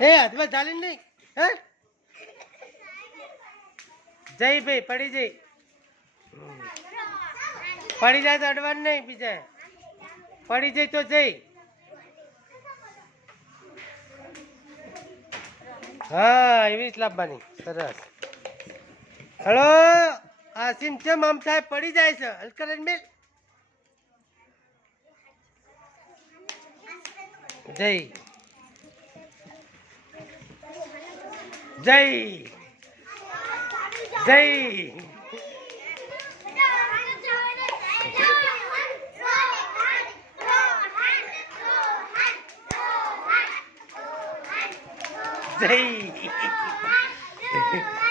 એ હાથમાં ચાલીને નહીં હે જઈ ભાઈ પડી જઈ પડી જાય તો અડવાનું નહીં બીજા પડી જાય તો જઈ હા એવી જ લાવવાની સરસ હલો આસિમ છે આમ સાહેબ પડી જાય છે હલકર મેલ જય જય જય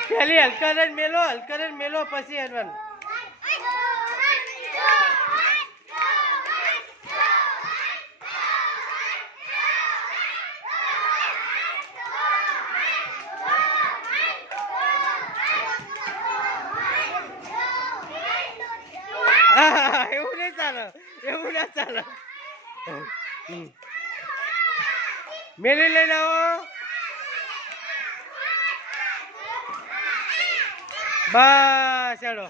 પેલી હલકર મેલો પછી હરવાનું એવું નહીં ચાલે એવું ના ચાલે મેલી લઈને આવો બસ ચાલો